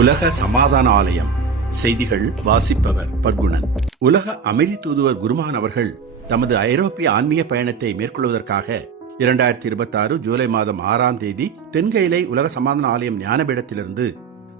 உலக சமாதான ஆலயம் செய்திகள் வாசிப்பவர் பர்குணன். உலக அமைதி தூதுவர் குருமான் அவர்கள் தமது ஐரோப்பிய ஆன்மீக பயணத்தை மேற்கொள்வதற்காக 2026 ஜூலை மாதம் 6ஆம் தேதி தென்கையிலை உலக சமாதான ஆலயம் ஞானபீடத்திலிருந்து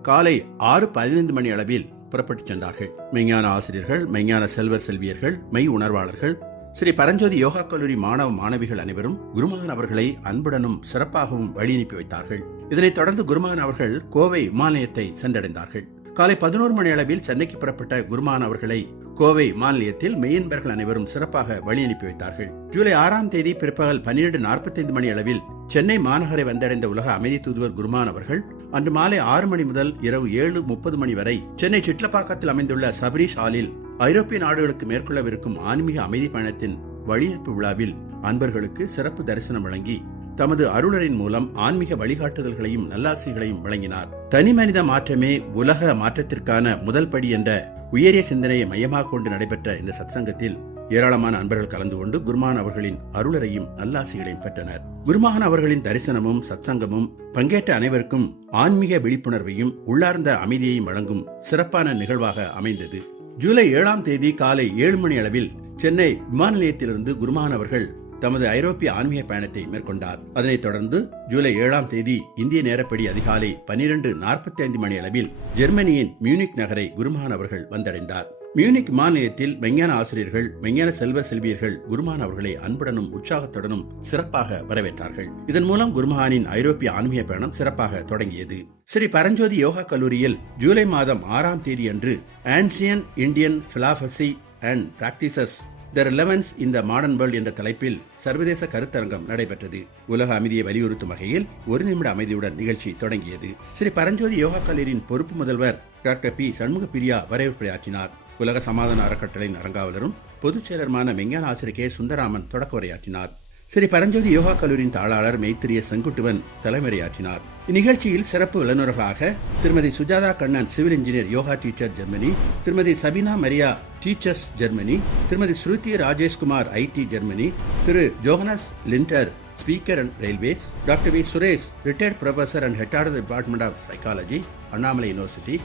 காலை 6:15 மணி அளவில் புறப்பட்டுச் சென்றார்கள். மெய்ஞான ஆசிரியர்கள், மெய்ஞான செல்வர் செல்வியர்கள், மெய் உணர்வாளர்கள், ஸ்ரீ பரஞ்சோதி யோகா கல்லூரி மாணவ மாணவிகள் அனைவரும் குருமகன் அவர்களை அன்புடனும் சிறப்பாகவும் வழி அனுப்பி வைத்தார்கள். இதனைத் தொடர்ந்து குருமகன் அவர்கள் கோவை விமான நிலையத்தை சென்றடைந்தார்கள். காலை 11 மணி அளவில் சென்னைக்கு புறப்பட்ட குருமகன் அவர்களை கோவை விமான நிலையத்தில் மெய்யன்பர்கள் அனைவரும் சிறப்பாக வழி அனுப்பி வைத்தார்கள். ஜூலை 6ஆம் தேதி பிற்பகல் 12:45 மணி அளவில் சென்னை மாநகரை வந்தடைந்த உலக அமைதி தூதுவர் குருமகன் அவர்கள் அன்று மாலை 6 மணி முதல் இரவு 7:30 மணி வரை சென்னை சிட்லப்பாக்கத்தில் அமைந்துள்ள சபரீஷ் ஹாலில் ஐரோப்பிய நாடுகளுக்கு மேற்கொள்ளவிருக்கும் ஆன்மீக அமைதி பயணத்தின் வழியனுப்பு விழாவில் அன்பர்களுக்கு சிறப்பு தரிசனம் வழங்கி தமது அருளரின் மூலம் ஆன்மீக வழிகாட்டுதல்களையும் நல்லாசிகளையும் வழங்கினார். தனி மனித மாற்றமே உலக மாற்றத்திற்கான முதல் படி என்ற உயரிய சிந்தனையை மையமாக கொண்டு நடைபெற்ற இந்த சத்சங்கத்தில் ஏராளமான அன்பர்கள் கலந்து கொண்டு குருமான் அவர்களின் அருளரையும் நல்லாசிகளையும் பெற்றனர். குருமகன் அவர்களின் தரிசனமும் சத்சங்கமும் பங்கேற்ற அனைவருக்கும் ஆன்மீக விழிப்புணர்வையும் உள்ளார்ந்த அமைதியையும் வழங்கும் சிறப்பான நிகழ்வாக அமைந்தது. ஜூலை 7ஆம் தேதி காலை 7 மணி அளவில் சென்னை விமான நிலையத்திலிருந்து குருமகன் அவர்கள் தமது ஐரோப்பிய ஆன்மீக பயணத்தை மேற்கொண்டார். அதனைத் தொடர்ந்து ஜூலை 7ஆம் தேதி இந்திய நேரப்படி அதிகாலை 12:45 மணி அளவில் ஜெர்மனியின் மியூனிக் நகரை குருமகன் அவர்கள் வந்தடைந்தார். மியூனிக் விமான நிலையத்தில் மெய்ஞான ஆசிரியர்கள், மெய்ஞான செல்வ செல்வியர்கள் குருமகன் அவர்களை அன்புடனும் உற்சாகத்துடனும் சிறப்பாக வரவேற்றார்கள். இதன் மூலம் குருமகனின் ஐரோப்பிய ஆன்மீக பயணம் சிறப்பாக தொடங்கியது. ஸ்ரீ பரஞ்சோதி யோகா கல்லூரியில் ஜூலை மாதம் 6ஆம் தேதி அன்று ancient Indian philosophy and practices the relevance in the modern world என்ற தலைப்பில் சர்வதேச கருத்தரங்கம் நடைபெற்றது. உலக அமைதியை வலியுறுத்தும் வகையில் 1 நிமிட அமைதியுடன் நிகழ்ச்சி தொடங்கியது. ஸ்ரீ பரஞ்சோதி யோகா கல்லூரியின் பொறுப்பு முதல்வர் டாக்டர் பி சண்முக பிரியா வரவேற்புரையாற்றினார். உலக சமாதான அறக்கட்டளையின் அரங்காவலரும் பொதுச் செயலருமான மெய்ஞான ஆசிரியர் கே சுந்தராமன் தொடக்க உரையாற்றினார். ஸ்ரீ பரஞ்சோதி யோகா கல்லூரியின் தாளாளர் மெய்த்திரிய செங்குட்டுவன் தலைமையாற்றினார். இந்நிகழ்ச்சியில் சிறப்பு விளங்குநர்களாக திருமதி Sujatha Kannan civil engineer yoga teacher Germany, திருமதி சபினா மரியா டீச்சர்ஸ் ஜெர்மனி, திருமதி ஸ்ருதி ராஜேஷ்குமார் ஐடி ஜெர்மனி, திரு Johannes Linder speaker and railways, doctor V Suresh retired professor and head of the department of psychology, Annamalai university,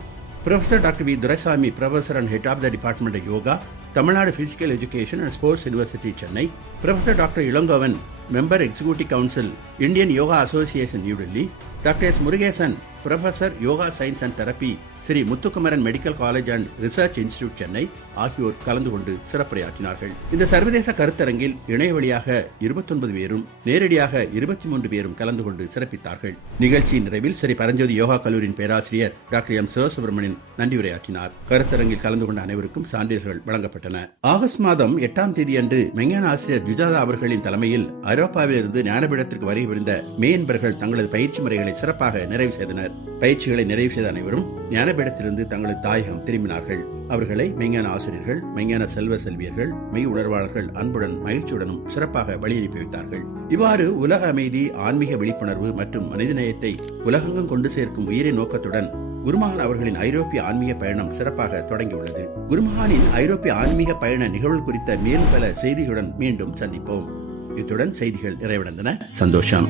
professor doctor V Duraisamy professor and head of the department of yoga, Tamil Nadu physical education and sports university Chennai, professor doctor Ilangovan member executive council Indian yoga association new Delhi, doctor S Murugesan professor yoga science and therapy Sri Muthukumaran medical college and research institute Chennai ஆகியோர் கலந்து கொண்டு சிறப்புரையாற்றினார்கள். இந்த சர்வதேச கருத்தரங்கில் இணைய வழியாக 29 பேரும் நேரடியாக 23 பேரும் கலந்து கொண்டு சிறப்பித்தார்கள். நிகழ்ச்சியின் நிறைவில் ஸ்ரீ பரஞ்சோதி யோகா கல்லூரியின் பேராசிரியர் டாக்டர் எம் சிவசுப்ரமணியன் நன்றி உரையாற்றினார். கருத்தரங்கில் கலந்து கொண்ட அனைவருக்கும் சான்றிதழ்கள் வழங்கப்பட்டன. ஆகஸ்ட் மாதம் 8ஆம் தேதி அன்று மெய்ஞான ஆசிரியர் ஜுஜாதா அவர்களின் தலைமையில் ஐரோப்பாவிலிருந்து ஞானபீடத்திற்கு வருகை புரிந்த மெய்யன்பர்கள் தங்களது பயிற்சி முறைகளை சிறப்பாக நிறைவு செய்தனர். பயிற்சிகளை நிறைவு செய்த அனைவரும் ஞானபீடத்திலிருந்து தங்களது தாயகம் திரும்பினார்கள். அவர்களை மெய்ஞான ஆசிரியர்கள், மெய்ஞான செல்வ செல்வியர்கள், மெய் உணர்வாளர்கள் அன்புடன் மகிழ்ச்சியுடனும் சிறப்பாக வழி அனுப்பி வைத்தார்கள். இவ்வாறு உலக அமைதி, ஆன்மீக விழிப்புணர்வு மற்றும் மனிதநேயத்தை உலகெங்கும் கொண்டு சேர்க்கும் உயரிய நோக்கத்துடன் குருமகன் அவர்களின் ஐரோப்பிய ஆன்மீக பயணம் சிறப்பாக தொடங்கியுள்ளது. குருமகனின் ஐரோப்பிய ஆன்மீக பயண நிகழ்வு குறித்த மேலும் பல செய்திகளுடன் மீண்டும் சந்திப்போம். இத்துடன் செய்திகள் நிறைவடைந்தன. சந்தோஷம்.